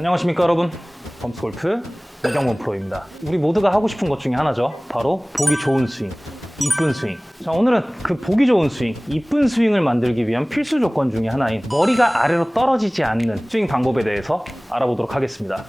안녕하십니까 여러분, 범스골프 이경범 프로입니다. 우리 모두가 하고 싶은 것 중에 하나죠. 바로 보기 좋은 스윙, 이쁜 스윙. 자, 오늘은 그 보기 좋은 스윙, 이쁜 스윙을 만들기 위한 필수 조건 중에 하나인 머리가 아래로 떨어지지 않는 스윙 방법에 대해서 알아보도록 하겠습니다.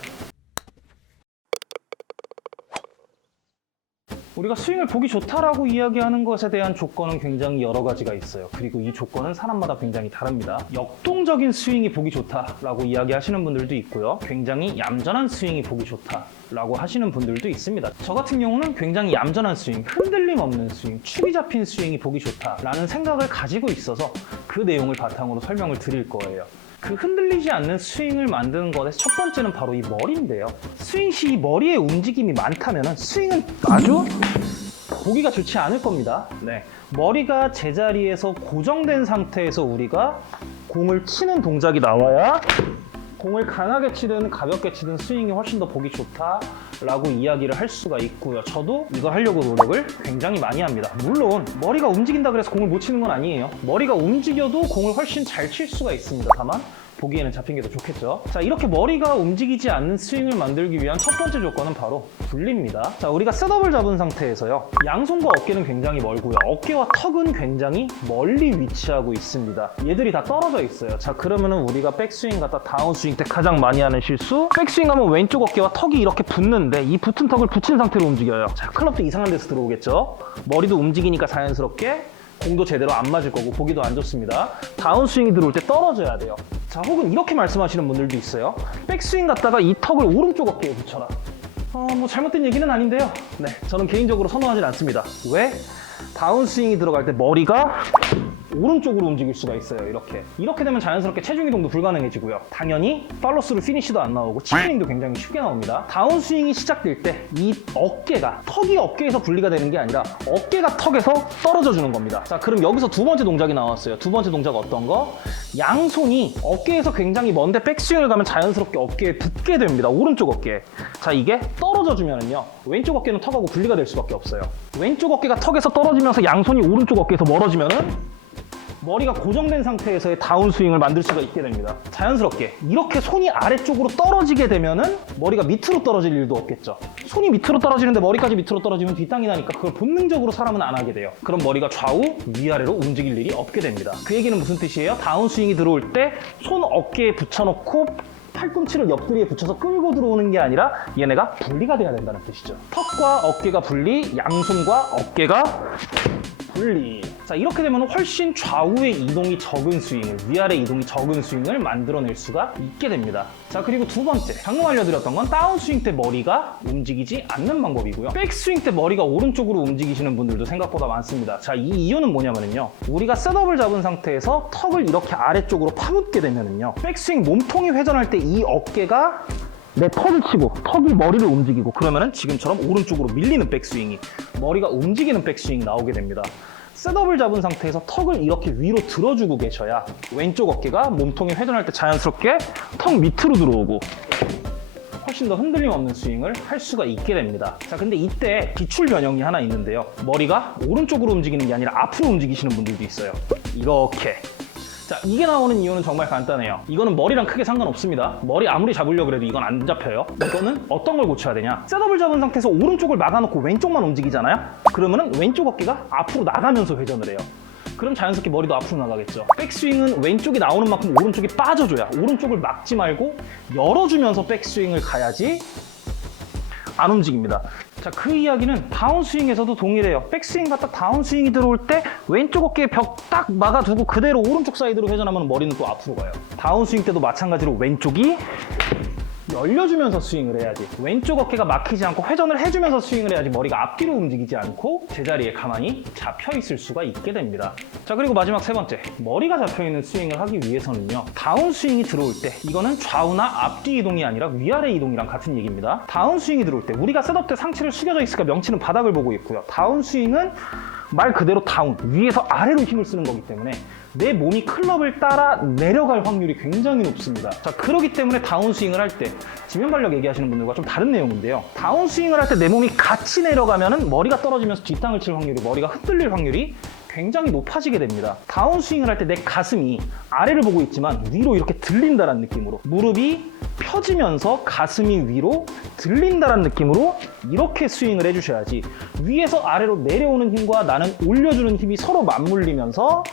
우리가 스윙을 보기 좋다라고 이야기하는 것에 대한 조건은 굉장히 여러 가지가 있어요. 그리고 이 조건은 사람마다 굉장히 다릅니다. 역동적인 스윙이 보기 좋다라고 이야기하시는 분들도 있고요. 굉장히 얌전한 스윙이 보기 좋다라고 하시는 분들도 있습니다. 저 같은 경우는 굉장히 얌전한 스윙, 흔들림 없는 스윙, 축이 잡힌 스윙이 보기 좋다라는 생각을 가지고 있어서 그 내용을 바탕으로 설명을 드릴 거예요. 그 흔들리지 않는 스윙을 만드는 것에서 첫 번째는 바로 이 머리인데요. 스윙 시 머리의 움직임이 많다면 스윙은 아주 보기가 좋지 않을 겁니다. 네. 머리가 제자리에서 고정된 상태에서 우리가 공을 치는 동작이 나와야 공을 강하게 치든 가볍게 치든 스윙이 훨씬 더 보기 좋다라고 이야기를 할 수가 있고요. 저도 이거 하려고 노력을 굉장히 많이 합니다. 물론 머리가 움직인다 그래서 공을 못 치는 건 아니에요. 머리가 움직여도 공을 훨씬 잘 칠 수가 있습니다. 다만 보기에는 잡힌 게 더 좋겠죠. 자, 이렇게 머리가 움직이지 않는 스윙을 만들기 위한 첫 번째 조건은 바로 분리입니다. 자, 우리가 셋업을 잡은 상태에서요. 양손과 어깨는 굉장히 멀고요. 어깨와 턱은 굉장히 멀리 위치하고 있습니다. 얘들이 다 떨어져 있어요. 자, 그러면은 우리가 백스윙 갖다 다운스윙 때 가장 많이 하는 실수, 백스윙 하면 왼쪽 어깨와 턱이 이렇게 붙는데 이 붙은 턱을 붙인 상태로 움직여요. 자, 클럽도 이상한 데서 들어오겠죠. 머리도 움직이니까 자연스럽게 공도 제대로 안 맞을 거고 보기도 안 좋습니다. 다운스윙이 들어올 때 떨어져야 돼요. 자, 혹은 이렇게 말씀하시는 분들도 있어요. 백스윙 갔다가 이 턱을 오른쪽 어깨에 붙여라. 뭐 잘못된 얘기는 아닌데요. 네, 저는 개인적으로 선호하진 않습니다. 왜? 다운스윙이 들어갈 때 머리가 오른쪽으로 움직일 수가 있어요. 이렇게 되면 자연스럽게 체중 이동도 불가능해지고요. 당연히 팔로스루 피니시도 안 나오고 치프닝도 굉장히 쉽게 나옵니다. 다운스윙이 시작될 때 이 어깨가, 턱이 어깨에서 분리가 되는 게 아니라 어깨가 턱에서 떨어져 주는 겁니다. 자, 그럼 여기서 두 번째 동작이 나왔어요. 두 번째 동작 어떤 거? 양손이 어깨에서 굉장히 먼데 백스윙을 가면 자연스럽게 어깨에 붙게 됩니다. 오른쪽 어깨에. 자, 이게 떨어져 주면은요, 왼쪽 어깨는 턱하고 분리가 될 수밖에 없어요. 왼쪽 어깨가 턱에서 떨어지면서 양손이 오른쪽 어깨에서 멀어지면은 머리가 고정된 상태에서의 다운스윙을 만들 수가 있게 됩니다. 자연스럽게 이렇게 손이 아래쪽으로 떨어지게 되면은 머리가 밑으로 떨어질 일도 없겠죠. 손이 밑으로 떨어지는데 머리까지 밑으로 떨어지면 뒷땅이 나니까 그걸 본능적으로 사람은 안 하게 돼요. 그럼 머리가 좌우 위아래로 움직일 일이 없게 됩니다. 그 얘기는 무슨 뜻이에요? 다운스윙이 들어올 때 손 어깨에 붙여놓고 팔꿈치를 옆구리에 붙여서 끌고 들어오는 게 아니라 얘네가 분리가 돼야 된다는 뜻이죠. 턱과 어깨가 분리, 양손과 어깨가 분리. 자, 이렇게 되면 훨씬 좌우의 이동이 적은 스윙을, 위아래 이동이 적은 스윙을 만들어낼 수가 있게 됩니다. 자, 그리고 두 번째, 방금 알려드렸던 건 다운스윙 때 머리가 움직이지 않는 방법이고요. 백스윙 때 머리가 오른쪽으로 움직이시는 분들도 생각보다 많습니다. 자, 이 이유는 뭐냐면요, 우리가 셋업을 잡은 상태에서 턱을 이렇게 아래쪽으로 파묻게 되면은요, 백스윙 몸통이 회전할 때 이 어깨가 내 턱을 치고 턱이 머리를 움직이고 그러면은 지금처럼 오른쪽으로 밀리는 백스윙이, 머리가 움직이는 백스윙이 나오게 됩니다. 셋업을 잡은 상태에서 턱을 이렇게 위로 들어주고 계셔야 왼쪽 어깨가 몸통이 회전할 때 자연스럽게 턱 밑으로 들어오고 훨씬 더 흔들림 없는 스윙을 할 수가 있게 됩니다. 자, 근데 이때 기출 변형이 하나 있는데요. 머리가 오른쪽으로 움직이는 게 아니라 앞으로 움직이시는 분들도 있어요. 이렇게. 자, 이게 나오는 이유는 정말 간단해요. 이거는 머리랑 크게 상관없습니다. 머리 아무리 잡으려고 해도 이건 안 잡혀요. 이거는 어떤 걸 고쳐야 되냐? 셋업을 잡은 상태에서 오른쪽을 막아놓고 왼쪽만 움직이잖아요? 그러면은 왼쪽 어깨가 앞으로 나가면서 회전을 해요. 그럼 자연스럽게 머리도 앞으로 나가겠죠. 백스윙은 왼쪽이 나오는 만큼 오른쪽이 빠져줘야, 오른쪽을 막지 말고 열어주면서 백스윙을 가야지 안 움직입니다. 자, 그 이야기는 다운스윙에서도 동일해요. 백스윙 갔다 다운스윙이 들어올 때 왼쪽 어깨에 벽 딱 막아두고 그대로 오른쪽 사이드로 회전하면 머리는 또 앞으로 가요. 다운스윙 때도 마찬가지로 왼쪽이 열려주면서 스윙을 해야지, 왼쪽 어깨가 막히지 않고 회전을 해주면서 스윙을 해야지 머리가 앞뒤로 움직이지 않고 제자리에 가만히 잡혀있을 수가 있게 됩니다. 자, 그리고 마지막 세 번째, 머리가 잡혀있는 스윙을 하기 위해서는요, 다운스윙이 들어올 때 이거는 좌우나 앞뒤 이동이 아니라 위아래 이동이랑 같은 얘기입니다. 다운스윙이 들어올 때 우리가 셋업 때 상체를 숙여져 있으니까 명치는 바닥을 보고 있고요. 다운스윙은 말 그대로 다운, 위에서 아래로 힘을 쓰는 거기 때문에 내 몸이 클럽을 따라 내려갈 확률이 굉장히 높습니다. 자, 그렇기 때문에 다운스윙을 할 때 지면발력 얘기하시는 분들과 좀 다른 내용인데요. 다운스윙을 할 때 내 몸이 같이 내려가면은 머리가 떨어지면서 뒷땅을 칠 확률이, 머리가 흔들릴 확률이 굉장히 높아지게 됩니다. 다운스윙을 할 때 내 가슴이 아래를 보고 있지만 위로 이렇게 들린다는 느낌으로 무릎이 펴지면서 가슴이 위로 들린다는 느낌으로 이렇게 스윙을 해주셔야지, 위에서 아래로 내려오는 힘과 나는 올려주는 힘이 서로 맞물리면서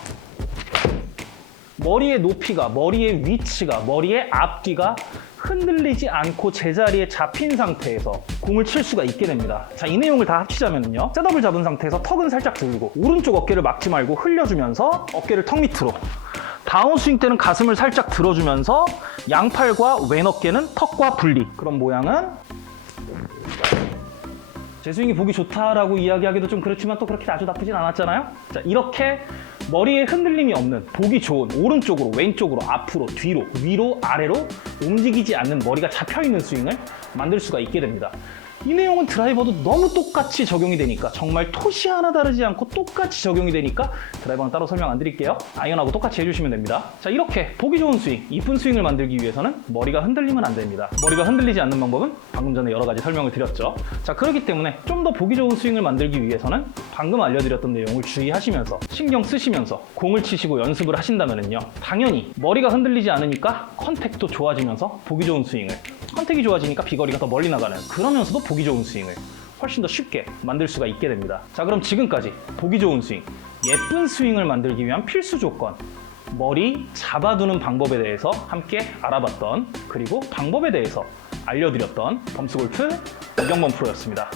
머리의 높이가, 머리의 위치가, 머리의 앞뒤가 흔들리지 않고 제자리에 잡힌 상태에서 공을 칠 수가 있게 됩니다. 자, 이 내용을 다 합치자면요, 셋업을 잡은 상태에서 턱은 살짝 들고 오른쪽 어깨를 막지 말고 흘려주면서 어깨를 턱 밑으로, 다운스윙 때는 가슴을 살짝 들어주면서 양팔과 왼 어깨는 턱과 분리. 그런 모양은 제 스윙이 보기 좋다라고 이야기하기도 좀 그렇지만 또 그렇게 아주 나쁘진 않았잖아요. 자, 이렇게 머리에 흔들림이 없는 보기 좋은 오른쪽으로, 왼쪽으로, 앞으로, 뒤로, 위로, 아래로 움직이지 않는 머리가 잡혀있는 스윙을 만들 수가 있게 됩니다. 이 내용은 드라이버도 너무 똑같이 적용이 되니까, 정말 토시 하나 다르지 않고 똑같이 적용이 되니까 드라이버는 따로 설명 안 드릴게요. 아이언하고 똑같이 해주시면 됩니다. 자, 이렇게 보기 좋은 스윙, 이쁜 스윙을 만들기 위해서는 머리가 흔들리면 안 됩니다. 머리가 흔들리지 않는 방법은 방금 전에 여러 가지 설명을 드렸죠. 자, 그렇기 때문에 좀 더 보기 좋은 스윙을 만들기 위해서는 방금 알려드렸던 내용을 주의하시면서 신경 쓰시면서 공을 치시고 연습을 하신다면요, 당연히 머리가 흔들리지 않으니까 컨택도 좋아지면서 보기 좋은 스윙을, 컨택이 좋아지니까 비거리가 더 멀리 나가는, 그러면서도 보기 좋은 스윙을 훨씬 더 쉽게 만들 수가 있게 됩니다. 자, 그럼 지금까지 보기 좋은 스윙, 예쁜 스윙을 만들기 위한 필수 조건, 머리 잡아두는 방법에 대해서 함께 알아봤던, 그리고 방법에 대해서 알려드렸던 범스골프 이경범 프로였습니다.